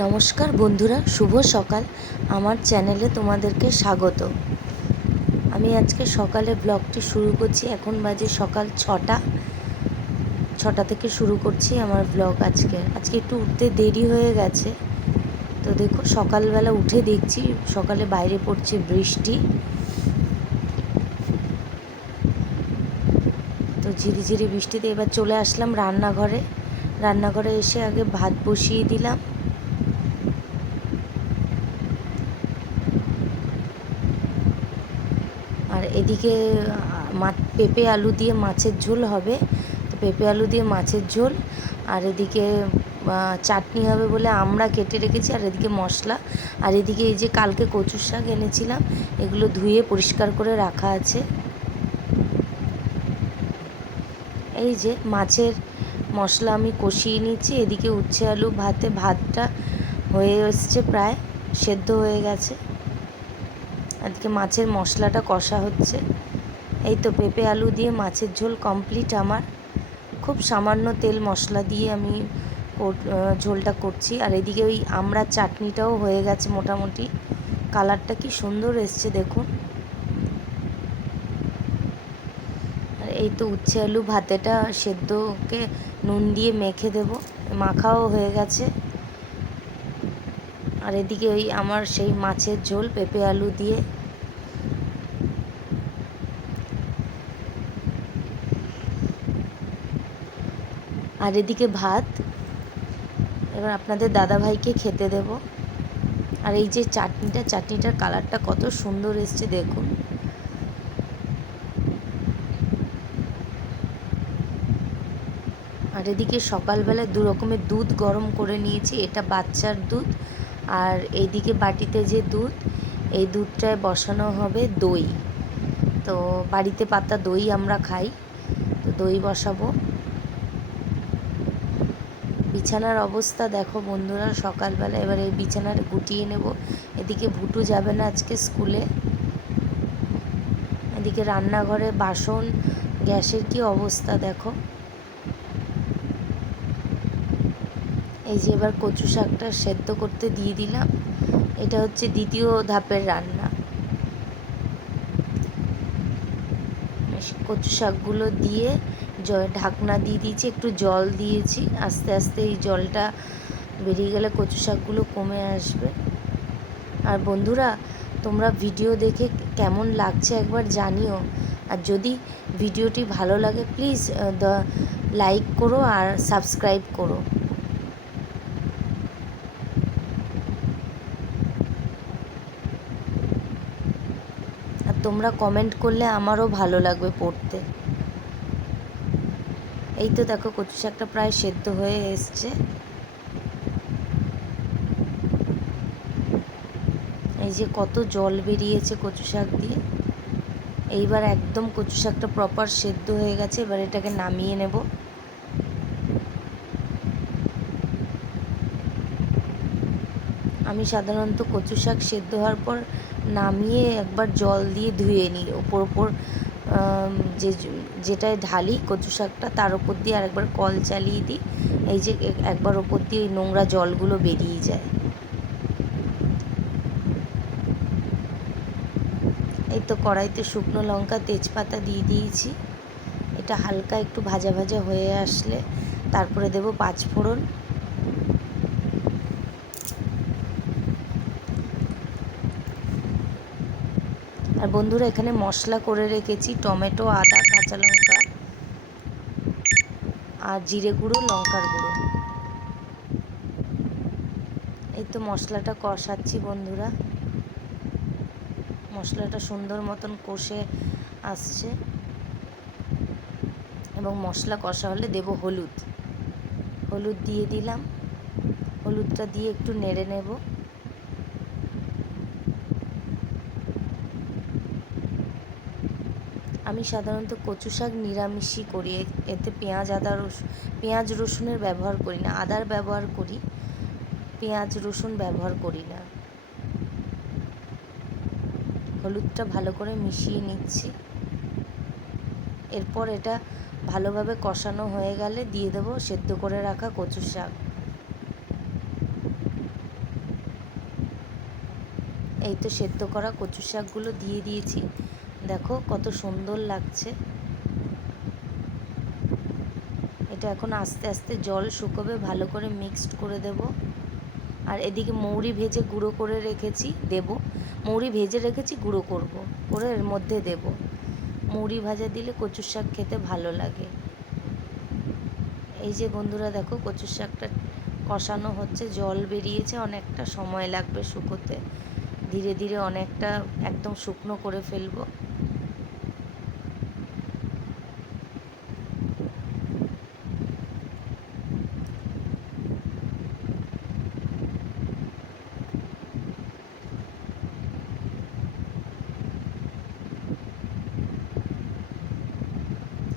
নমস্কার বন্ধুরা, শুভ সকাল। আমার চ্যানেলে তোমাদেরকে স্বাগত। আমি আজকে সকালে ব্লগটি শুরু করছি। এখন বাজে সকাল 6টা থেকে শুরু করছি আমার ব্লগ। আজকে একটু উঠতে দেরি হয়ে গেছে। তো দেখো, সকালবেলা উঠে দেখছি সকালে বাইরে পড়ছে বৃষ্টি। তো ঝিরিঝিরি বৃষ্টিতে এবার চলে আসলাম রান্নাঘরে এসে আগে ভাত বসিয়ে দিলাম। আর এদিকে পেঁপে আলু দিয়ে মাছের ঝোল হবে। তো পেঁপে আলু দিয়ে মাছের ঝোল, আর এদিকে চাটনি হবে বলে আমরা কেটে রেখেছি, আর এদিকে মশলা। আর এদিকে এই যে কালকে কচুর শাক এনেছিলাম, এগুলো ধুয়ে পরিষ্কার করে রাখা আছে। এই যে মাছের মশলা আমি কষিয়ে নিচ্ছি। এদিকে উচ্ছে আলু ভাতটা হয়ে এসছে, প্রায় সেদ্ধ হয়ে গেছে। আজকে মাছের মশলাটা কষা হচ্ছে। এই তো পেঁপে আলু দিয়ে মাছের ঝোল কমপ্লিট আমার। খুব সামান্য তেল মশলা দিয়ে আমি ঝোলটা করছি। আর এদিকে ওই আমড়ার চাটনিটাও হয়ে গেছে মোটামুটি। কালারটা কি সুন্দর এসছে দেখুন। আর এই তো উচ্ছে আলু ভাতেটা সেদ্ধকে নুন দিয়ে মেখে দেব, মাখাও হয়ে গেছে। আর এদিকে ওই আমার সেই মাছের ঝোল পেঁপে আলু দিয়ে। আর এদিকে ভাত এবার আপনাদের দাদাভাইকে খেতে দেব। আর এই যে চাটনিটার কালারটা কত সুন্দর এসছে দেখুন। আর এদিকে সকালবেলায় 2 রকমের দুধ গরম করে নিয়েছি। এটা বাচ্চার দুধ, আর এইদিকে বাটিতে যে দুধ, এই দুধটায় বসানো হবে দই। তো বাড়িতে পাতা দই আমরা খাই, তো দই বসাবো। বিছানার অবস্থা দেখো বন্ধুরা সকালবেলা। এবার এই বিছানাটা গুটিয়ে নেব। এদিকে ভুটু যাবে না আজকে স্কুলে। এদিকে রান্নাঘরে বাসন, গ্যাসের কি অবস্থা দেখো। এই যে এবার কচু শাকটা সেদ্ধ করতে দিয়ে দিলাম। এটা হচ্ছে দ্বিতীয় ধাপের রান্না। কচু শাকগুলো দিয়ে ঢাকনা দিয়ে দিয়েছি, একটু জল দিয়েছি। আস্তে আস্তে এই জলটা বেরিয়ে গেলে কচু শাকগুলো কমে আসবে। আর বন্ধুরা, তোমরা ভিডিও দেখে কেমন লাগছে একবার জানিও। আর যদি ভিডিওটি ভালো লাগে প্লিজ লাইক করো আর সাবস্ক্রাইব করো। আর তোমরা কমেন্ট করলে আমারও ভালো লাগবে পড়তে। এই তো দেখো কচু শাকটা প্রায় সেদ্ধ হয়ে এসছে। এই যে কত জল বেরিয়েছে কচু শাক দিয়ে। এইবার একদম কচু শাকটা প্রপার সেদ্ধ হয়ে গেছে। এবার এটাকে নামিয়ে নেব। আমি সাধারণত কচু শাক সেদ্ধ হওয়ার পর নামিয়ে একবার জল দিয়ে ধুয়ে নিই। ওপর যেটায় ঢালি কচু শাকটা, তার ওপর দিয়ে আরেকবার কল চালিয়ে দিই। এই যে একবার ওপর দিয়ে ওই নোংরা জলগুলো বেরিয়ে যায়। এই তো কড়াইতে শুকনো লঙ্কা তেজপাতা দিয়ে দিয়েছি। এটা হালকা একটু ভাজা ভাজা হয়ে আসলে তারপরে দেব 5 ফোড়ন। আর বন্ধুরা, এখানে মশলা করে রেখেছি টমেটো, আদা, কাঁচা লঙ্কা আর জিরে গুঁড়ো, লঙ্কার গুঁড়ো। এই তো মশলাটা কষাচ্ছি বন্ধুরা। মশলাটা সুন্দর মতন কষে আসছে এবং মশলা কষা হলে দেব হলুদ দিয়ে দিলাম। হলুদটা দিয়ে একটু নেড়ে নেব। আমি সাধারণত কচু শাক নিরামিষই করি। এতে পেঁয়াজ রসুনের ব্যবহার করি না। আদার ব্যবহার করি, পেঁয়াজ রসুন ব্যবহার করি না। হলুদটা ভালো করে মিশিয়ে নিচ্ছি। এরপর এটা ভালোভাবে কষানো হয়ে গেলে দিয়ে দেবো সেদ্ধ করে রাখা কচু শাক। এই তো সেদ্ধ করা কচু শাকগুলো দিয়ে দিয়েছি, দেখো কত সুন্দর লাগছে। এটা এখন আস্তে আস্তে জল শুকোবে, ভালো করে মিক্সড করে দেব। আর এদিকে মৌরি ভেজে গুঁড়ো করে রেখেছি, দেব। মৌরি ভেজে রেখেছি, গুঁড়ো করব, করে এর মধ্যে দেব। মৌরি ভাজা দিলে কচুর শাক খেতে ভালো লাগে। এই যে বন্ধুরা দেখো কচুর শাকটা কষানো হচ্ছে, জল বেরিয়েছে, অনেকটা সময় লাগবে শুকোতে। ধীরে ধীরে অনেকটা একদম শুকনো করে ফেলবো।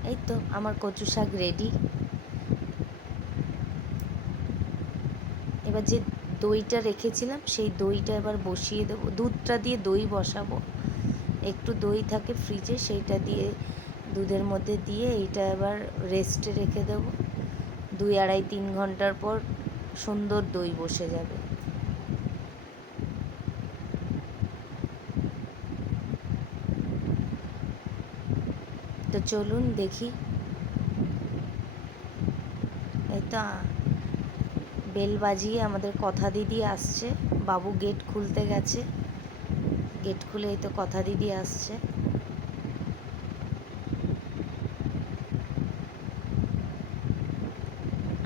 এই তো আমার কচু শাক রেডি। এবার যে দইটা রেখেছিলাম সেই দইটা এবার বসিয়ে দেবো। দুধটা দিয়ে দই বসাবো, একটু দই থাকে ফ্রিজে, সেইটা দিয়ে দুধের মধ্যে দিয়ে এইটা এবার রেস্টে রেখে দেবো। 2-2.5-3 ঘন্টার পর সুন্দর দই বসে যাবে। তো চলুন দেখি। এই তো বেল বাজিয়ে আমাদের কথা দিদি আসছে, বাবু গেট খুলতে গেছে, গেট খুলে এই তো কথা দিদি আসছে।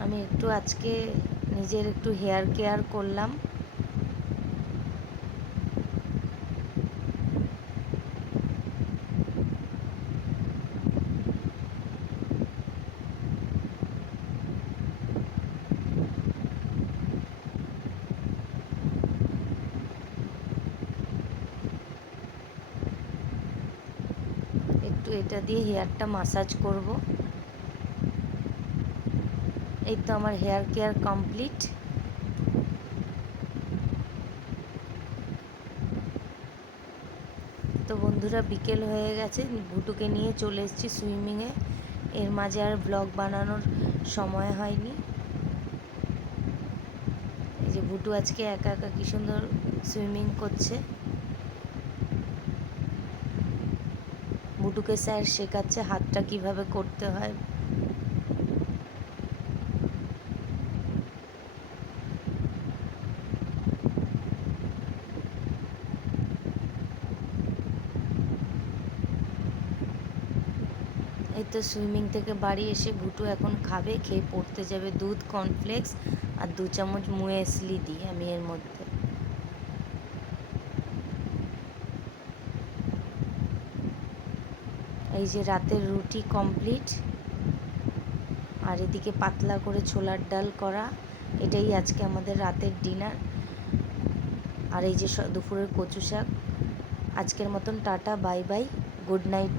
আমি একটু আজকে নিজের একটু হেয়ার কেয়ার করলাম। একটু এটা দিয়ে হেয়ারটা মাসাজ করব। এই তো আমার হেয়ার কেয়ার কমপ্লিট। তো বন্ধুরা বিকেল হয়ে গেছে, ভুটুকে নিয়ে চলে এসেছি সুইমিংয়ে। এর মাঝে আর ব্লগ বানানোর সময় হয়নি। এই যে ভুটু আজকে একা একা কী সুন্দর সুইমিং করছে। ভুটুকে স্যার শেখাচ্ছে হাতটা কিভাবে করতে হয়। এই তো সুইমিং থেকে বাড়ি এসে ভুটু এখন খাবে, খেয়ে পড়তে যাবে। দুধ, কর্নফ্লেক্স আর 2 চামচ মুয়েসলি দিই আমি এর মধ্যে। এই যে রাতের রুটি কমপ্লিট, আর এদিকে পাতলা করে ছোলার ডাল করা। এটাই আজকে আমাদের রাতের ডিনার। আর এই যে দুপুরের কচু শাক। আজকের মতন tata, bye bye, good night.